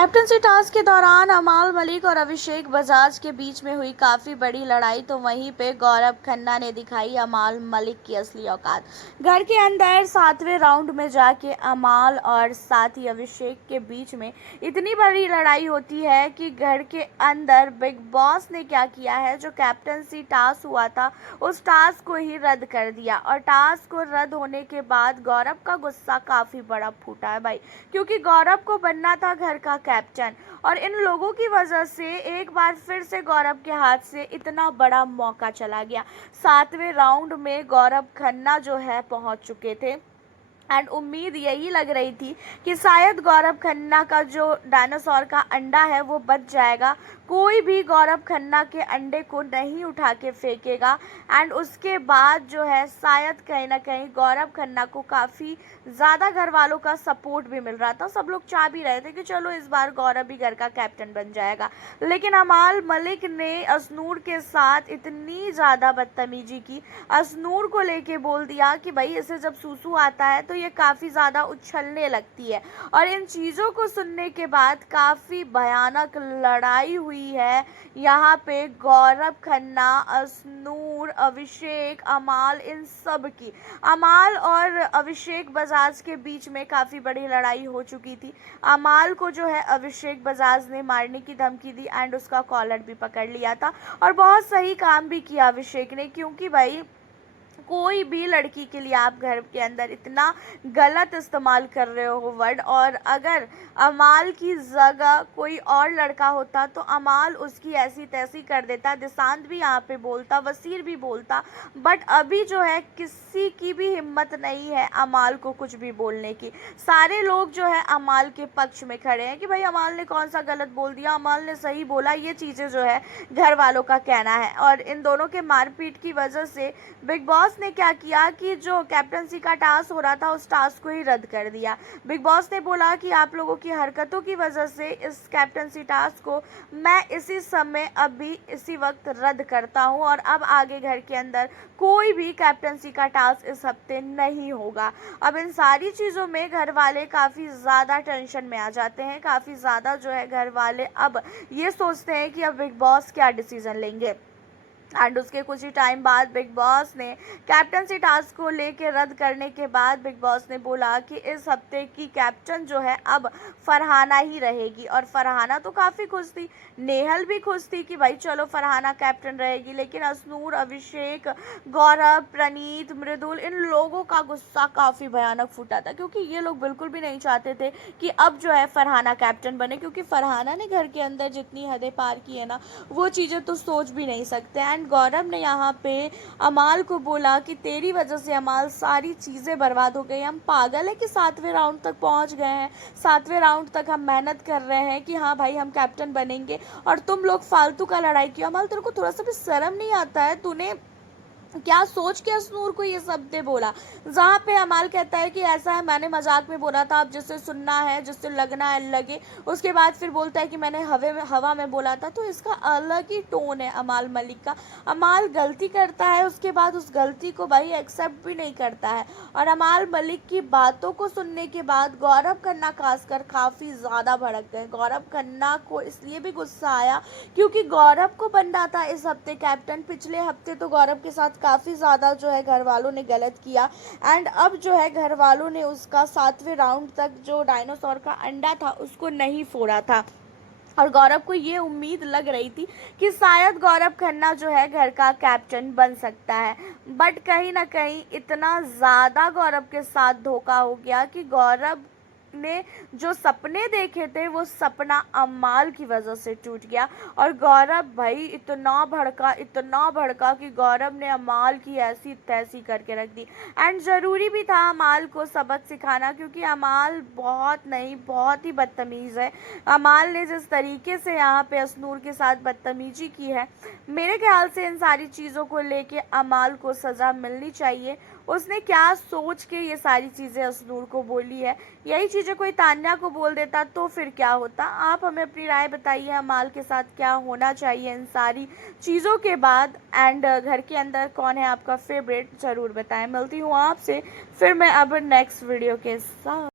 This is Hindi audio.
कैप्टनसी टास्क के दौरान अमाल मलिक और अभिषेक बजाज के बीच में हुई काफी बड़ी लड़ाई, तो वहीं पे गौरव खन्ना ने दिखाई अमाल मलिक की असली औकात। घर के अंदर 7वें राउंड में जाके अमाल और साथ ही अभिषेक के बीच में इतनी बड़ी लड़ाई होती है कि घर के अंदर बिग बॉस ने क्या किया है, जो कैप्टनसी टास्क हुआ था उस टास्क को ही रद्द कर दिया। और टास्क को रद्द होने के बाद गौरव का गुस्सा काफी बड़ा फूटा है भाई, क्योंकि गौरव को बनना था घर का कैप्टन। और इन लोगों की वजह से एक बार फिर से गौरव के हाथ से इतना बड़ा मौका चला गया। 7वें राउंड में गौरव खन्ना जो है पहुंच चुके थे एंड उम्मीद यही लग रही थी कि शायद गौरव खन्ना का जो डायनासोर का अंडा है वो बच जाएगा, कोई भी गौरव खन्ना के अंडे को नहीं उठा के फेंकेगा। एंड उसके बाद जो है शायद कहीं ना कहीं गौरव खन्ना को काफ़ी ज़्यादा घर वालों का सपोर्ट भी मिल रहा था। सब लोग चाह भी रहे थे कि चलो इस बार गौरव भी घर का कैप्टन बन जाएगा। लेकिन अमाल मलिक ने असनूर के साथ इतनी ज़्यादा बदतमीजी की, असनूर को लेके बोल दिया कि भाई इसे जब सूसू आता है तो ये काफ़ी ज़्यादा उछलने लगती है। और इन चीज़ों को सुनने के बाद काफ़ी भयानक लड़ाई हुई है यहाँ पे गौरव खन्ना, असनूर, अभिषेक, अमाल, इन सब की। अमाल और अभिषेक बजाज के बीच में काफ़ी बड़ी लड़ाई हो चुकी थी। अमाल को जो है अभिषेक बजाज ने मारने की धमकी दी एंड उसका कॉलर भी पकड़ लिया था। और बहुत सही काम भी किया अभिषेक ने, क्योंकि भाई कोई भी लड़की के लिए आप घर के अंदर इतना गलत इस्तेमाल कर रहे हो वर्ड। और अगर अमाल की जगह कोई और लड़का होता तो अमाल उसकी ऐसी तैसी कर देता, दिशांत भी यहाँ पे बोलता, वसीर भी बोलता। बट अभी जो है किसी की भी हिम्मत नहीं है अमाल को कुछ भी बोलने की। सारे लोग जो है अमाल के पक्ष में खड़े हैं कि भाई अमाल ने कौन सा गलत बोल दिया, अमाल ने सही बोला, ये चीज़ें जो है घर वालों का कहना है। और इन दोनों के मारपीट की वजह से बिग बॉस ने क्या किया कि जो कैप्टनसी का टास्क हो रहा था उस टास्क को ही रद्द कर दिया। बिग बॉस ने बोला कि आप लोगों की हरकतों की वजह से इस कैप्टनसी टास्क को मैं इसी समय अभी इसी वक्त रद्द करता हूं, और अब आगे घर के अंदर कोई भी कैप्टनसी का टास्क इस हफ्ते नहीं होगा। अब इन सारी चीज़ों में घर वाले काफ़ी ज़्यादा टेंशन में आ जाते हैं, काफ़ी ज़्यादा जो है घर वाले अब ये सोचते हैं कि अब बिग बॉस क्या डिसीज़न लेंगे। एंड उसके कुछ ही टाइम बाद बिग बॉस ने कैप्टनसी टास्क को लेकर रद्द करने के बाद बिग बॉस ने बोला कि इस हफ्ते की कैप्टन जो है अब फरहाना ही रहेगी। और फरहाना तो काफ़ी खुश थी, नेहल भी खुश थी कि भाई चलो फरहाना कैप्टन रहेगी। लेकिन असनूर, अभिषेक, गौरव, प्रणीत, मृदुल, इन लोगों का गुस्सा काफ़ी भयानक फूटा था, क्योंकि ये लोग बिल्कुल भी नहीं चाहते थे कि अब जो है फरहाना कैप्टन बने, क्योंकि फरहाना ने घर के अंदर जितनी हदें पार की है ना वो चीज़ें तो सोच भी नहीं सकते। एंड गौरव ने यहाँ पे अमाल को बोला कि तेरी वजह से अमाल सारी चीज़ें बर्बाद हो गई, हम पागल है कि 7वें राउंड तक पहुँच गए हैं, 7वें राउंड तक हम मेहनत कर रहे हैं कि हाँ भाई हम कैप्टन बनेंगे और तुम लोग फालतू का लड़ाई किया। अमाल तेरे को थोड़ा सा भी शर्म नहीं आता है? तूने क्या सोच के असनूर को ये शब्द बोला? जहाँ पे अमाल कहता है कि ऐसा है, मैंने मजाक में बोला था, अब जिससे सुनना है, जिससे लगना है लगे। उसके बाद फिर बोलता है कि मैंने हवा में बोला था। तो इसका अलग ही टोन है अमाल मलिक का। अमाल गलती करता है, उसके बाद उस गलती को भाई एक्सेप्ट भी नहीं करता है। और अमाल मलिक की बातों को सुनने के बाद गौरव खन्ना खासकर काफ़ी ज़्यादा भड़क गए। गौरव खन्ना को इसलिए भी गुस्सा आया क्योंकि गौरव को बनना था इस हफ्ते कैप्टन। पिछले हफ्ते तो गौरव के साथ काफ़ी ज़्यादा जो है घर वालों ने गलत किया एंड अब जो है घर वालों ने उसका 7वें राउंड तक जो डायनासोर का अंडा था उसको नहीं फोड़ा था। और गौरव को ये उम्मीद लग रही थी कि शायद गौरव खन्ना जो है घर का कैप्टन बन सकता है। बट कहीं ना कहीं इतना ज़्यादा गौरव के साथ धोखा हो गया कि गौरव ने जो सपने देखे थे वो सपना अमाल की वजह से टूट गया। और गौरव भाई इतना भड़का कि गौरव ने अमाल की ऐसी तैसी करके रख दी। एंड ज़रूरी भी था अमाल को सबक सिखाना, क्योंकि अमाल बहुत ही बदतमीज़ है। अमाल ने जिस तरीके से यहाँ पे असनूर के साथ बदतमीजी की है, मेरे ख्याल से इन सारी चीज़ों को लेके अमाल को सज़ा मिलनी चाहिए। उसने क्या सोच के ये सारी चीज़ें असनूर को बोली है, यही चीज़ें कोई तान्या को बोल देता तो फिर क्या होता? आप हमें अपनी राय बताइए, अमाल के साथ क्या होना चाहिए इन सारी चीज़ों के बाद। एंड घर के अंदर कौन है आपका फेवरेट ज़रूर बताएं। मिलती हूँ आपसे फिर मैं अब नेक्स्ट वीडियो के साथ।